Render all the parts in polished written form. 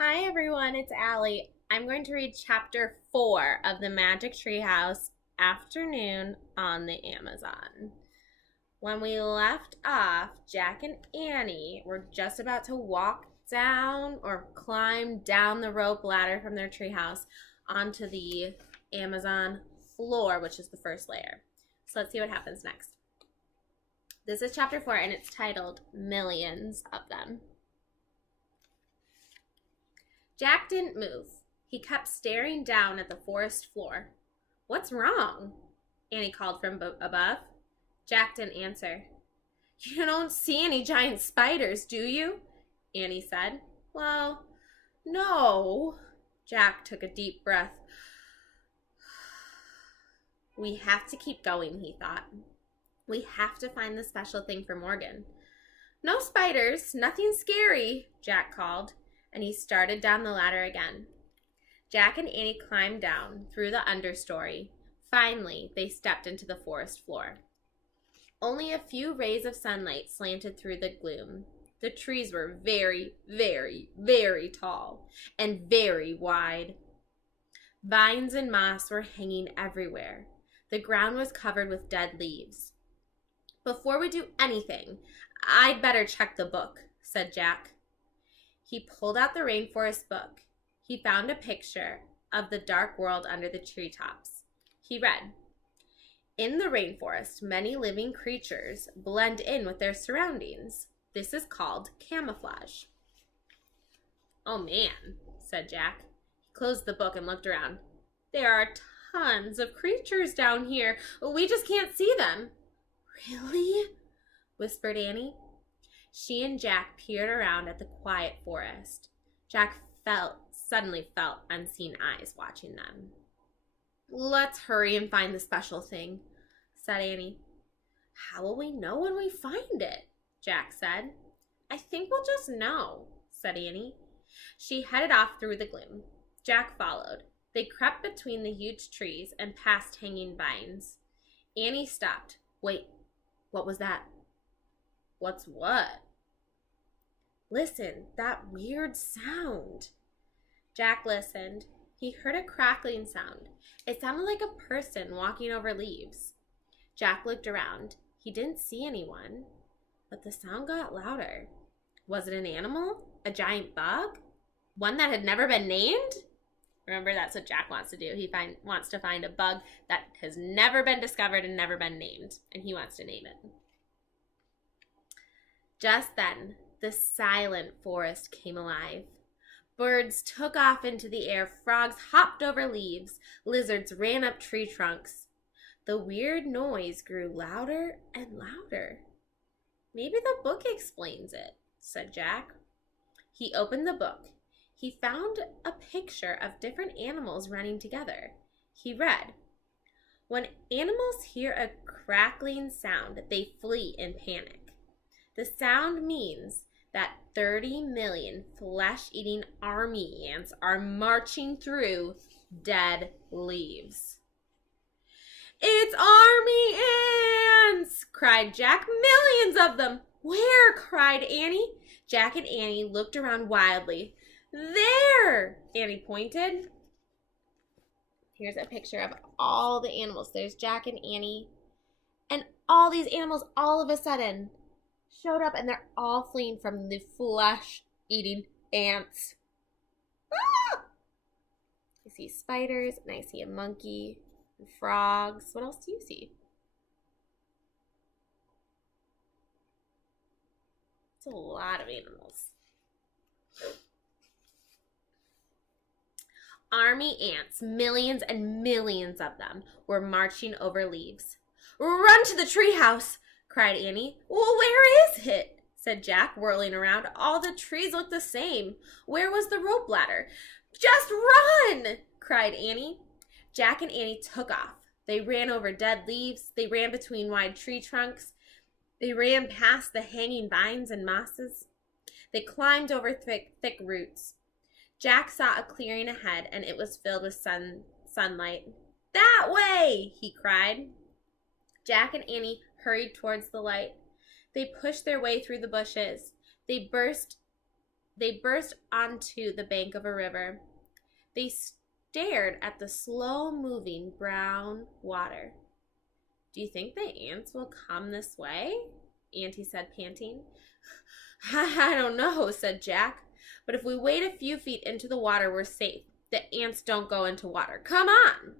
Hi everyone, it's Alli. I'm going to read chapter 4 of the Magic Treehouse Afternoon on the Amazon. When we left off, Jack and Annie were just about to walk down or climb down the rope ladder from their treehouse onto the Amazon floor, which is the first layer. So let's see what happens next. This is chapter 4 and it's titled Millions of Them. Jack didn't move. He kept staring down at the forest floor. "What's wrong?" Annie called from above. Jack didn't answer. "You don't see any giant spiders, do you?" Annie said. "Well, no." Jack took a deep breath. We have to keep going, he thought. We have to find the special thing for Morgan. "No spiders, nothing scary," Jack called, and he started down the ladder again. Jack and Annie climbed down through the understory. Finally, they stepped into the forest floor. Only a few rays of sunlight slanted through the gloom. The trees were very, very, very tall and very wide. Vines and moss were hanging everywhere. The ground was covered with dead leaves. "Before we do anything, I'd better check the book," said Jack. He pulled out the rainforest book. He found a picture of the dark world under the treetops. He read, "In the rainforest, many living creatures blend in with their surroundings. This is called camouflage." "Oh man," said Jack. He closed the book and looked around. "There are tons of creatures down here. We just can't see them." "Really?" whispered Annie. She and Jack peered around at the quiet forest. Jack suddenly felt unseen eyes watching them. "Let's hurry and find the special thing," said Annie. "How will we know when we find it?" Jack said. "I think we'll just know," said Annie. She headed off through the gloom. Jack followed. They crept between the huge trees and past hanging vines. Annie stopped. "Wait, what was that?" "What's what?" "Listen, that weird sound." Jack listened. He heard a crackling sound. It sounded like a person walking over leaves. Jack looked around. He didn't see anyone, but the sound got louder. Was it an animal? A giant bug? One that had never been named? Remember, that's what Jack wants to do. He wants to find a bug that has never been discovered and never been named, and he wants to name it. Just then, the silent forest came alive. Birds took off into the air, frogs hopped over leaves, lizards ran up tree trunks. The weird noise grew louder and louder. "Maybe the book explains it," said Jack. He opened the book. He found a picture of different animals running together. He read, "When animals hear a crackling sound, they flee in panic. The sound means that 30 million flesh-eating army ants are marching through dead leaves." "It's army ants!" cried Jack. "Millions of them!" "Where?" cried Annie. Jack and Annie looked around wildly. "There!" Annie pointed. Here's a picture of all the animals. There's Jack and Annie. And all these animals all of a sudden showed up, and they're all fleeing from the flesh-eating ants. Ah! I see spiders, and I see a monkey, and frogs. What else do you see? It's a lot of animals. Army ants, millions and millions of them, were marching over leaves. "Run to the treehouse!" cried Annie. "Well, where is it?" said Jack, whirling around. All the trees looked the same. Where was the rope ladder? "Just run!" cried Annie. Jack and Annie took off. They ran over dead leaves. They ran between wide tree trunks. They ran past the hanging vines and mosses. They climbed over thick roots. Jack saw a clearing ahead, and it was filled with sunlight. "That way!" he cried. Jack and Annie hurried towards the light. They pushed their way through the bushes. They burst They burst onto the bank of a river. They stared at the slow-moving brown water. "Do you think the ants will come this way?" Auntie said, panting. "I don't know," said Jack. "But if we wade a few feet into the water, we're safe. The ants don't go into water. Come on."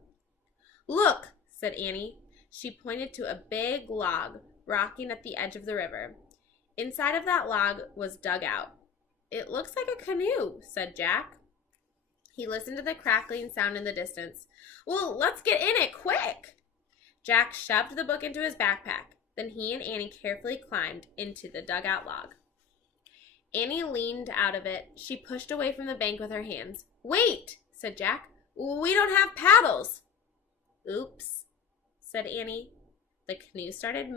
"Look," said Annie. She pointed to a big log rocking at the edge of the river. Inside of that log was dug out. "It looks like a canoe," said Jack. He listened to the crackling sound in the distance. "Well, let's get in it, quick!" Jack shoved the book into his backpack. Then he and Annie carefully climbed into the dugout log. Annie leaned out of it. She pushed away from the bank with her hands. "Wait," said Jack. "We don't have paddles." "Oops," said Annie. The canoe started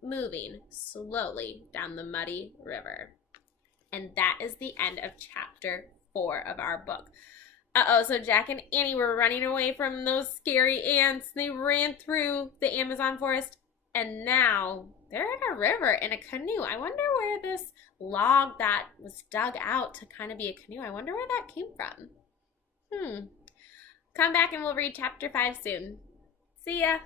moving slowly down the muddy river. And that is the end of chapter 4 of our book. So Jack and Annie were running away from those scary ants. They ran through the Amazon forest, and now they're in a river in a canoe. I wonder where this log that was dug out to kind of be a canoe, I wonder where that came from. Come back and we'll read chapter 5 soon. See ya!